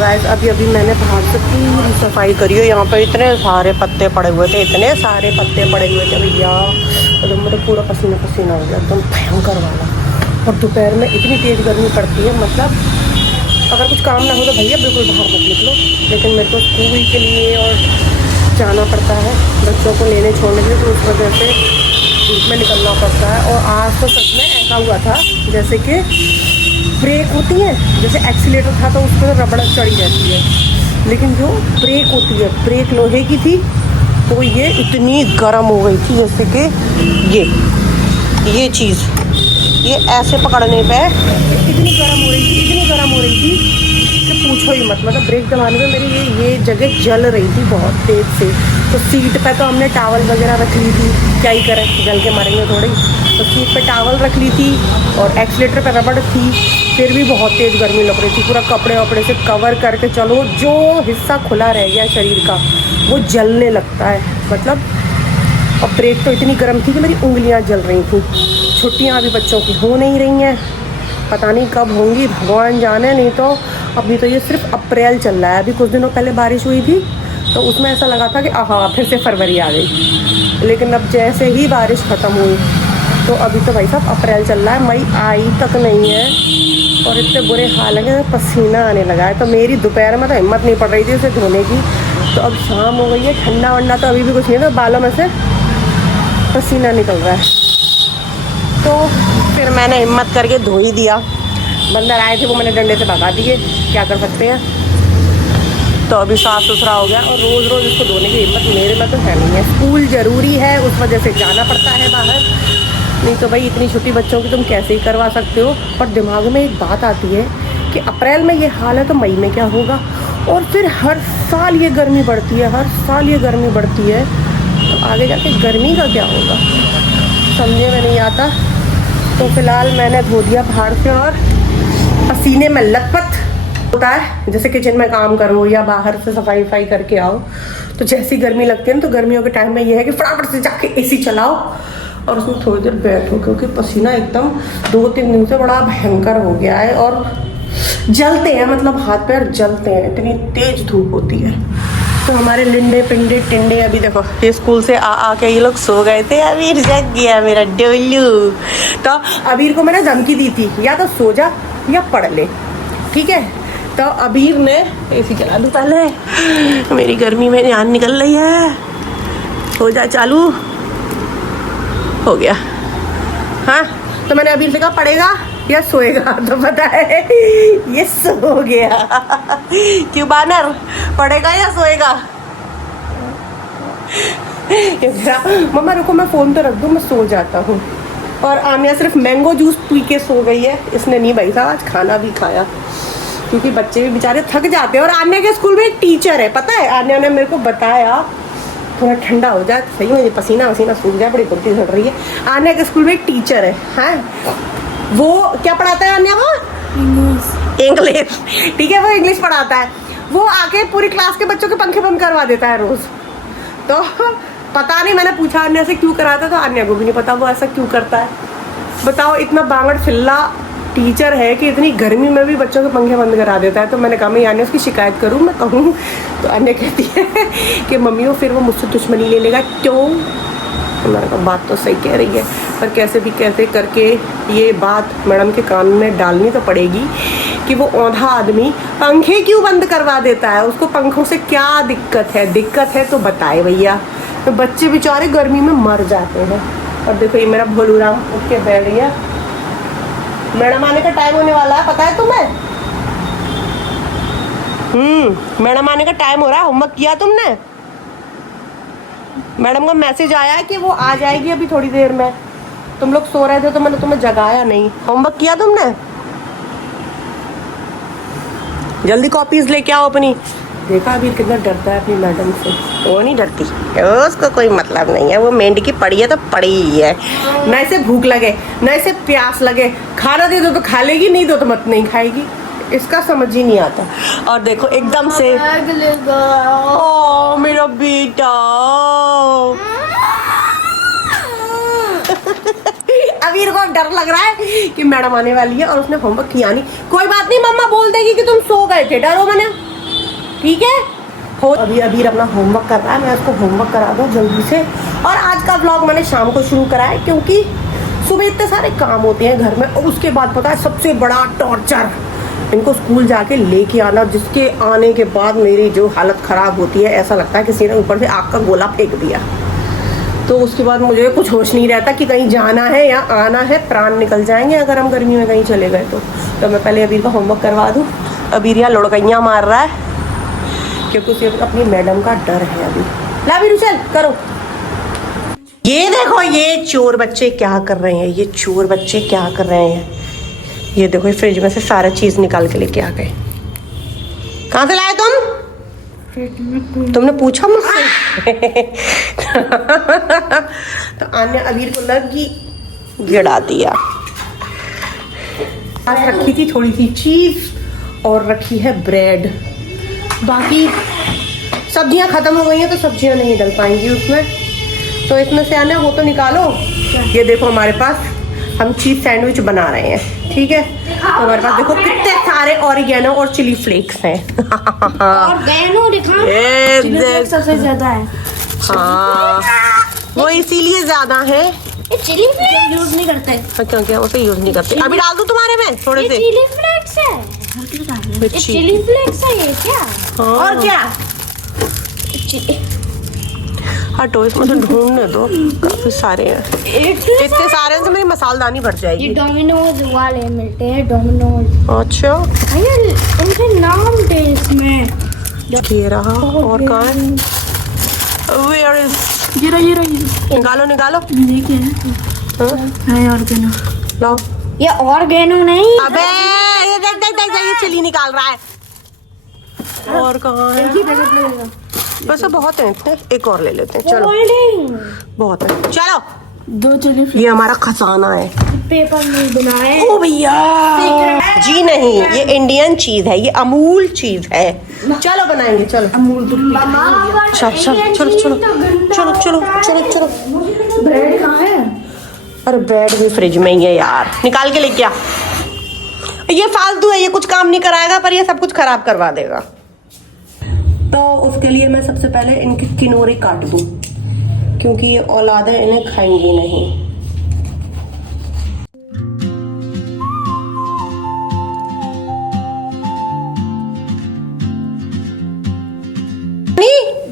Guys अभी अभी मैंने बाहर से पूरी सफाई करी है। यहाँ पे इतने सारे पत्ते पड़े हुए थे, इतने सारे पत्ते पड़े हुए थे भैया, तो मेरा पूरा पसीना पसीना हो गया एकदम भयंकर वाला। और दोपहर में इतनी तेज़ गर्मी पड़ती है, मतलब अगर कुछ काम ना हो तो भैया बिल्कुल बाहर मत निकलो, लेकिन मेरे को स्कूल के लिए और जाना पड़ता है बच्चों को लेने छोड़ने के लिए, तो उस वजह से धूप में निकलना पड़ता है। और आज तो सच में ऐसा हुआ था जैसे कि ब्रेक होती है, जैसे एक्सीलेटर था तो उस पर रबड़ चढ़ी रहती है, लेकिन जो ब्रेक होती है ब्रेक लोहे की थी, तो ये इतनी गर्म हो गई थी जैसे कि ये चीज़ ये ऐसे पकड़ने पे इतनी गर्म हो रही थी, इतनी गर्म हो रही थी कि पूछो ही मत। मतलब ब्रेक दबाने में मेरी ये जगह जल रही थी बहुत तेज़ से। तो सीट पे तो हमने टावल वगैरह रख ली थी, क्या ही करें, जल के मरेंगे थोड़ी, तो सीट पे टावल रख ली थी और एक्सीलेटर पे रबड़ थी, फिर भी बहुत तेज़ गर्मी लग रही थी। पूरा कपड़े वपड़े से कवर करके चलो, जो हिस्सा खुला रह गया शरीर का वो जलने लगता है मतलब। और ब्रेक तो इतनी गर्म थी कि मेरी उंगलियां जल रही थी। छुट्टियां अभी बच्चों की हो नहीं रही हैं, पता नहीं कब होंगी, भगवान जाने। नहीं तो अभी तो ये सिर्फ अप्रैल चल रहा है। अभी कुछ दिनों पहले बारिश हुई थी तो उसमें ऐसा लगा था कि हाँ फिर से फरवरी आ गई, लेकिन अब जैसे ही बारिश ख़त्म हुई तो अभी तो भाई साहब अप्रैल चल रहा है, मई आई तक नहीं है और इतने बुरे हाल है कि पसीना आने लगा है। तो मेरी दोपहर में तो हिम्मत नहीं पड़ रही थी उसे धोने की। तो अब शाम हो गई है, ठंडा वंडा तो अभी भी कुछ नहीं है, तो बालों में से पसीना निकल रहा है। तो फिर मैंने हिम्मत करके धो ही दिया। बंदर आए थे वो मैंने डंडे से भगा दिए, क्या कर सकते हैं। तो अभी साफ़ सुथरा हो गया और रोज़ रोज़ इसको धोने की हिम्मत मेरे में तो है नहीं है। स्कूल ज़रूरी है, उस वजह से जाना पड़ता है बाहर, नहीं तो भाई इतनी छोटी बच्चों की तुम कैसे ही करवा सकते हो। पर दिमाग में एक बात आती है कि अप्रैल में ये हाल है तो मई में क्या होगा। और फिर हर साल ये गर्मी बढ़ती है, हर साल ये गर्मी बढ़ती है, तो आगे जाके गर्मी का क्या होगा समझे में नहीं आता। तो फिलहाल मैंने धो दिया बाहर से और पसीने में लथपथ होता है। जैसे किचन में काम करो या बाहर से सफाई वफाई करके आओ, तो जैसी गर्मी लगती है ना, तो गर्मियों के टाइम में ये है कि फटाफट से जाके एसी चलाओ और उसमें थोड़ी देर बैठो, क्योंकि पसीना एकदम 2-3 दिन से बड़ा भयंकर हो गया है और जलते हैं, मतलब हाथ पैर जलते हैं, इतनी तेज धूप होती है। तो हमारे लिंडे पिंडे टिंडे अभी देखो ये स्कूल से आ के ये लोग सो गए थे। अबीर जग गया मेरा डोलू। तो अबीर को मैंने धमकी दी थी या तो सो जा या पढ़ ले, ठीक है। तो अबीर ने एसी चला दो पहले, मेरी गर्मी में जान निकल रही है, हो जा चालू, हो गया। हाँ तो मैंने अबीर से कहा पढ़ेगा या सोएगा, तो पता है ये सो गया। क्यों बानर, पढ़ेगा या सोएगा? मम्मा रुको मैं फ़ोन तो रख दूँ, मैं सो जाता हूँ। और आन्या सिर्फ मैंगो जूस पी के सो गई है, इसने नहीं भाई साहब आज खाना भी खाया, क्योंकि बच्चे भी बेचारे थक जाते हैं। और आन्या के स्कूल में एक टीचर है, पता है, आन्या ने मेरे को बताया, थोड़ा ठंडा हो जाए सही में, पसीना वसीना सूख जाए, बड़ी उल्टी चढ़ रही है। आन्या के स्कूल में एक टीचर है, हाँ वो क्या पढ़ाता है आन्या? वो इंग्लिश, ठीक है, वो इंग्लिश पढ़ाता है। वो आके पूरी क्लास के बच्चों के पंखे बंद करवा देता है रोज़। तो पता नहीं, मैंने पूछा आन्या से क्यों कराता है, तो आन्या को भी नहीं पता वो ऐसा क्यों करता है। बताओ, इतना बांगड़ फिल्ला टीचर है कि इतनी गर्मी में भी बच्चों के पंखे बंद करा देता है। तो मैंने कहा मैं आन्या उसकी शिकायत करूँ, मैं कहूँ? तो आन्या कहती है कि मम्मी वो फिर वो मुझसे दुश्मनी ले लेगा। क्यों? मैंने कहा बात तो सही कह रही है, पर कैसे भी कैसे करके ये बात मैडम के कान में डालनी तो पड़ेगी कि वो औंधा आदमी पंखे क्यों बंद करवा देता है, उसको पंखों से क्या दिक्कत है। दिक्कत है तो बताए भैया, तो बच्चे बेचारे गर्मी में मर जाते हैं। और देखो ये मेरा भोलू राम उठ के बैठ गया। मैडम आने का टाइम होने वाला है, पता है तुम्हें? मैडम आने का टाइम हो रहा है। होमवर्क किया तुमने? मैडम का मैसेज आया है कि वो आ जाएगी अभी थोड़ी देर में। तुम लोग सो रहे थे तो मैंने तुम्हें जगाया नहीं। होमवर्क किया तुमने? जल्दी कॉपीज लेके आओ अपनी। देखा अभी कितना डरता है अपनी मैडम से। वो नहीं डरती, उसको कोई मतलब नहीं है, वो मेंढी की पड़ी है तो पड़ी ही है। ना इसे भूख लगे ना इसे प्यास लगे, खाना दे दो तो खा लेगी, नहीं दो तो मत नहीं खाएगी, इसका समझ ही नहीं आता। और देखो एकदम से ओ मेरा बेटा अबीर को डर लग रहा है कि मैडम आने वाली है और उसने होमवर्क किया नहीं। कोई बात नहीं, मम्मा बोल देगी कि तुम सो गए थे, डरो मने। ठीक है। हो अभी अभी अपना होमवर्क कर रहा है, मैं उसको होमवर्क करा दूँ जल्दी से। और आज का व्लॉग मैंने शाम को शुरू करा है क्योंकि सुबह इतने सारे काम होते हैं घर में, और उसके बाद पता है सबसे बड़ा टॉर्चर इनको स्कूल जाके लेके आना, जिसके आने के बाद मेरी जो हालत ख़राब होती है, ऐसा लगता है किसी ने ऊपर से आग का गोला फेंक दिया। तो उसके बाद मुझे कुछ होश नहीं रहता कि कहीं जाना है या आना है, प्राण निकल जाएंगे अगर हम गर्मी में कहीं चले गए तो मैं पहले अबीर का होमवर्क करवा दूँ। अबीर यहाँ लुड़कैयाँ मार रहा है क्योंकि उसे अपनी मैडम का डर है। अभी ला अबीर चल करो। ये देखो ये चोर बच्चे क्या कर रहे हैं, ये चोर बच्चे क्या कर रहे हैं। ये देखो ये फ्रिज में से सारा चीज निकाल के लेके आ गए। कहाँ से लाए तुम? तुमने पूछा मुझसे? तो आने अबीर को लगी गिरा दिया। आज रखी थी थोड़ी सी चीज और रखी है ब्रेड, बाकी सब्जियां खत्म हो गई हैं तो सब्जियां नहीं डल पाएंगी उसमें। तो इसमें से आने वो तो निकालो। ये देखो हमारे पास हम चीज सैंडविच बना रहे हैं, ठीक है। तो हमारे पास देखो कितने सारे ऑरिगेनो और चिली फ्लेक्स हैं। ऑरिगेनो दिखा, चिली फ्लेक्स सबसे ज्यादा है। हाँ वो इसीलिए ज्यादा है। ये चिली फ्लेक्स यूज नहीं करते। क्यों क्या उसे यूज नहीं करते? अभी डाल दूं तुम्हारे में थोड़े से। चिली फ्लेक्स है, ये चिली फ्लेक्स है ये क्या? हाँ। और क्या? हटो इसमें से ढूंढने दो, काफी सारे हैं। इतने सारे हैं तो मेरी मसालदानी भर जाएगी। ये डोमिनोज वाले मिलते हैं, डोमिनोज। अच्छा उनके नाम थे इसमें। ये रहा और कहाँ है? Where is? ये निकालो निकालो। देखिए हाँ? ऑर्गेनो। लाओ। ये ऑर्गेनो नहीं। अबे ये देख देख देख ये चिली निकाल रहा है। और कहाँ है? बस बहुत है इतने, एक और ले लेते हैं चलो। बहुत है चलो। 2 चिली ये हमारा खजाना है। पेपर में बनाए। ओ भैया जी नहीं, ये इंडियन चीज है, ये अमूल चीज है। चलो बनाएंगे चलो। अमूल चलो चलो चलो चलो चलो चलो चलो चलो। ब्रेड कहाँ है? अरे ब्रेड भी फ्रिज में ही है यार, निकाल के लेके आ। ये फालतू है, ये कुछ काम नहीं कराएगा पर ये सब कुछ खराब करवा देगा। तो उसके लिए मैं सबसे पहले इनकी किनोरी काट दूं क्योंकि ये औलादें इन्हें खाएंगी नहीं।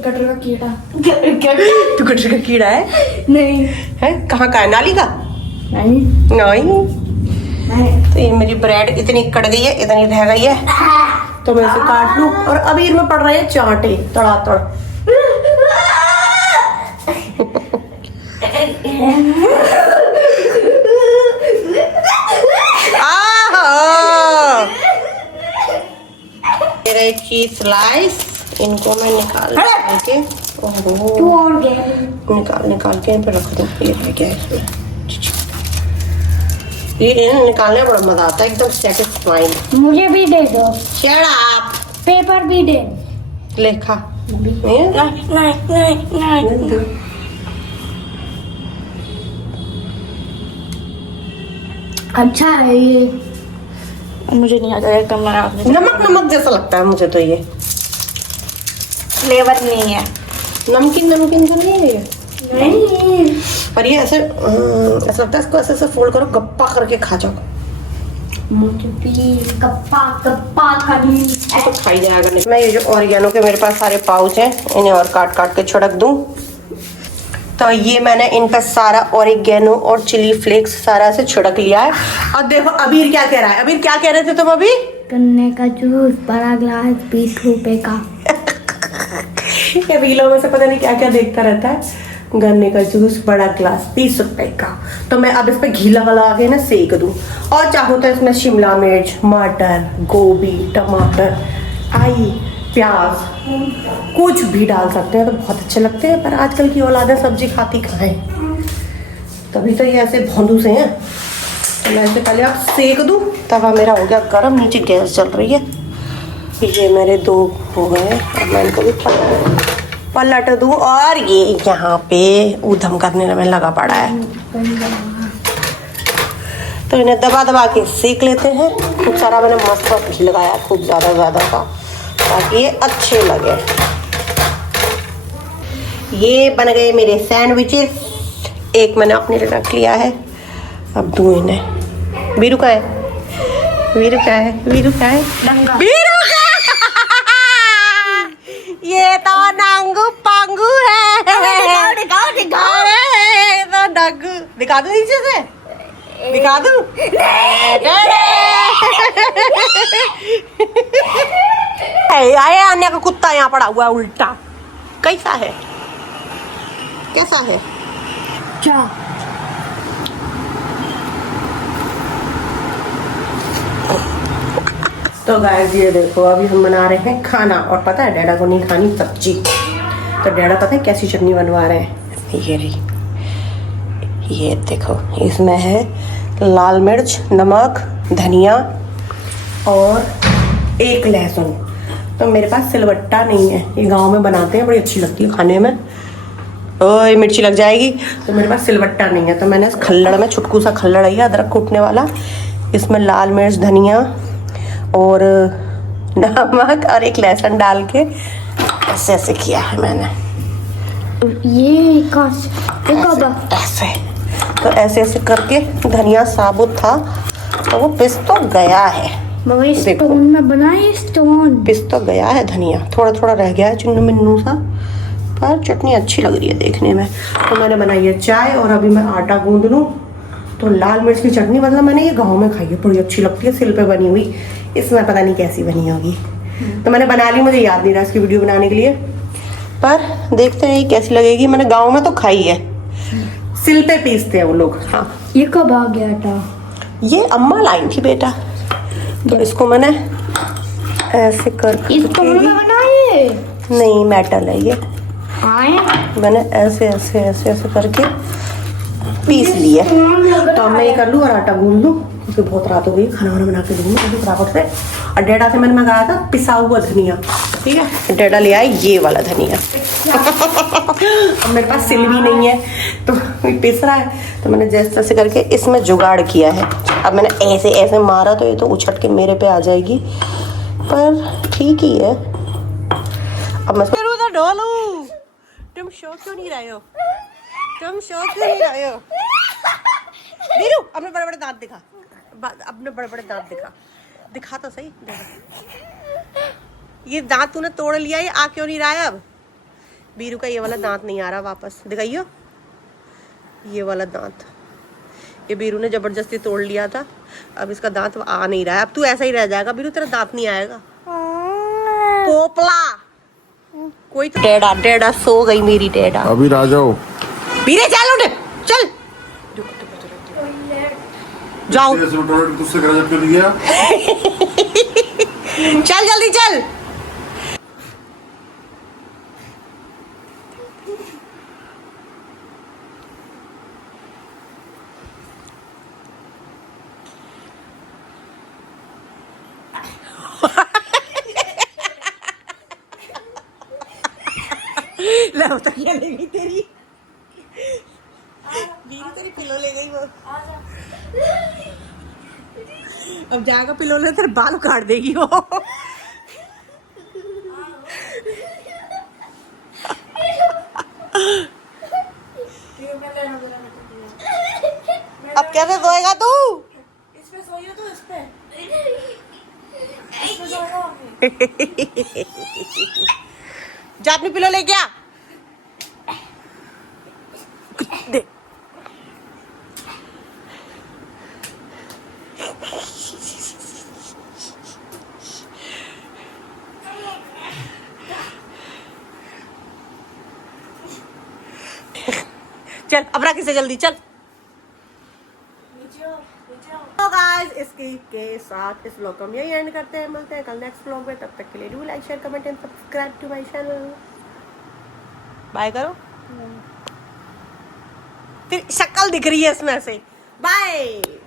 गटर का कीड़ा। तू गटर का कीड़ा है? नहीं है कहाँ का है? नाली का? नहीं नहीं। तो ये मेरी ब्रेड इतनी कट गई है, इतनी रह गई है, तो मैं इसे काट लूं। और अभी इनमें पड़ रहे हैं चांटे तड़ातड़। मेरे चीज स्लाइस इनको मैं निकाल के निकाल के इन पे रख दूं। ये है क्या इसमें? ये इन्हें निकालने में बड़ा मजा आता है, एकदम सेटिस्फाइंग। मुझे भी दे दो। Shut up। पेपर भी दे। ले खा। नहीं। अच्छा है ये, मुझे नहीं आता है कमरा। नमक नमक जैसा लगता है मुझे तो ये। फ्लेवर नहीं है, नमकीन नमकीन तो नहीं है ये। नहीं पर ये ऐसे ऐसा लगता है, इसको ऐसे ऐसे फोल्ड करो, गप्पा करके खा जाओ। मुझे भी गप्पा खानी ये तो खाई जाएगा नहीं। मैं ये जो ऑरिगेनो के मेरे पास सारे पाउच हैं इन्हें और काट काट के छिड़क दूं। तो ये मैंने इन पर सारा ऑरिगेनो और चिली फ्लेक्स सारा से छिड़क लिया है। और देखो अबीर क्या कह रहा है। अबीर क्या कह रहे थे तुम अभी? गन्ने का जूस बड़ा ग्लास 20 रुपए का। ये रीलों में से पता नहीं क्या क्या देखता रहता है। गन्ने का जूस बड़ा ग्लास 30 रुपए का। तो मैं अब इस पे घी लगा के ना सेक दूं। और चाहो तो इसमें शिमला मिर्च, मटर, गोभी, टमाटर, आई, प्याज कुछ भी डाल सकते हैं तो बहुत अच्छे लगते हैं। पर आजकल की औलादें सब्जी खाती कहाँ है, तभी तो ये ऐसे भौंदू से हैं। तो मैं इसे पहले आप सेक दूं। तवा मेरा हो गया गर्म, नीचे गैस चल रही है। ये मेरे 2 हो गए। अब मैं इनको भी पलट दूं। और ये यहाँ पे ऊधम करने में लगा पड़ा है, तो इन्हें दबा दबा के सेक लेते हैं। खूब सारा मैंने मस्त घी लगाया, खूब ज़्यादा का, ताकि ये अच्छे लगे। ये बन गए मेरे सैंडविचेस। एक मैंने अपने लिए रख लिया है, अब दूँ इन्हें। बीरू का है, वीरू क्या है, वीरू क्या है, वीरू का ये तो नंगू पंगू है। दिखाओ दिखाओ। अरे तो नंगू दिखा दो, नीचे से दिखा दो। आए आने का कुत्ता यहाँ पड़ा हुआ है उल्टा। कैसा है, कैसा है? क्या तो गाइस ये देखो, अभी हम बना रहे हैं खाना। और पता है डैडा को नहीं खानी सब्जी, तो डैडा पता है कैसी चटनी बनवा रहे हैं। ये रही, ये देखो, इसमें है लाल मिर्च, नमक, धनिया और एक लहसुन। तो मेरे पास सिलबट्टा नहीं है, ये गांव में बनाते हैं, बड़ी अच्छी लगती है खाने में। ओए मिर्ची लग जाएगी। तो मेरे पास सिलबट्टा नहीं है, तो मैंने इस खल्लड़ में, छुटकू सा खल्लड़ है अदरक कूटने वाला, इसमें लाल मिर्च, धनिया और नमक और एक लहसुन डाल के ऐसे ऐसे किया है मैंने। ये कब ऐसे, तो ऐसे ऐसे करके धनिया साबुत था तो वो पिस तो गया है। मगर स्टोन में बनाए, स्टोन पिस तो गया है धनिया, थोड़ा थोड़ा रह गया है चुन्नू मिन्नू सा, पर चटनी अच्छी लग रही है देखने में। तो मैंने बनाई है चाय और अभी मैं आटा गूंद लूँ। तो लाल मिर्च की चटनी मतलब मैंने ये गाँव में खाई है, बड़ी अच्छी लगती है, सिल पे बनी हुई। इसमें पता नहीं कैसी बनी होगी, तो मैंने बना ली, मुझे याद नहीं रहा इसकी वीडियो बनाने के लिए, पर देखते हैं ये कैसी लगेगी। मैंने गाँव में तो खाई है, सिल पे पीसते हैं वो लोग। हाँ, ये कब आ गया था? ये अम्मा लाई थी बेटा, तो इसको मैंने ऐसे करके, इसको बनाए नहीं मेटल है ये, मैंने ऐसे ऐसे ऐसे ऐसे करके पीस लिया। तो अब मैं ये कर लूँ और आटा गूंद लूँ, क्योंकि बहुत रात हो गई, खाना वाना बना के दूँगी अभी फटाफट से। और डैडा से मैंने मंगाया था पिसा हुआ धनिया, ठीक है, डैडा ले आए ये वाला धनिया। अब मेरे पास सिल भी नहीं है तो पिस रहा है, तो मैंने जैसे तैसे करके इसमें जुगाड़ किया है। अब मैंने ऐसे ऐसे मारा तो ये तो उछट के मेरे पे आ जाएगी, पर ठीक ही है। अब मैं तो ढोलू, तुम शो क्यों नहीं रहे हो, तुम शो क्यों नहीं रहे हो? वीरू अपने बड़े बड़े दांत दिखा, अपने बड़े बड़े दांत दिखा, दिखा तो सही। ये दांत तूने तोड़ लिया, ये आ क्यों नहीं रहा है? अब वीरू का ये वाला दांत नहीं आ रहा वापस, दिखाइयो ये वाला दांत, ये वीरू ने जबरदस्ती तोड़ लिया था, अब इसका दांत आ नहीं रहा है। अब तू ऐसा ही रह जाएगा वीरू, तेरा दांत नहीं आएगा। पोपला कोई तो। डैडा डैडा सो गई मेरी डैडा। अभी आ जाओ वीरे, चल उठ, चल जाओ, तुझसे क्यों नहीं गया? चल जल्दी चल। ले उतर के ले गई तेरी बीरी, तेरी पिलो ले गई वो। अब जाएगा पिलो ले, तेरे बाल काट देगी वो। अब कैसे सोएगा तू? इसमें सोइयो तो इस पे। जा अपनी पिलो ले गया दे। चल अब रख इसे जल्दी, चल। तो गाइस इसके के साथ इस व्लॉग को हम यही एंड करते हैं, मिलते हैं कल नेक्स्ट व्लॉग में। तब तक के लिए do like share comment and subscribe to my channel. Bye करो, तेरी शक्ल दिख रही है इसमें से। बाय।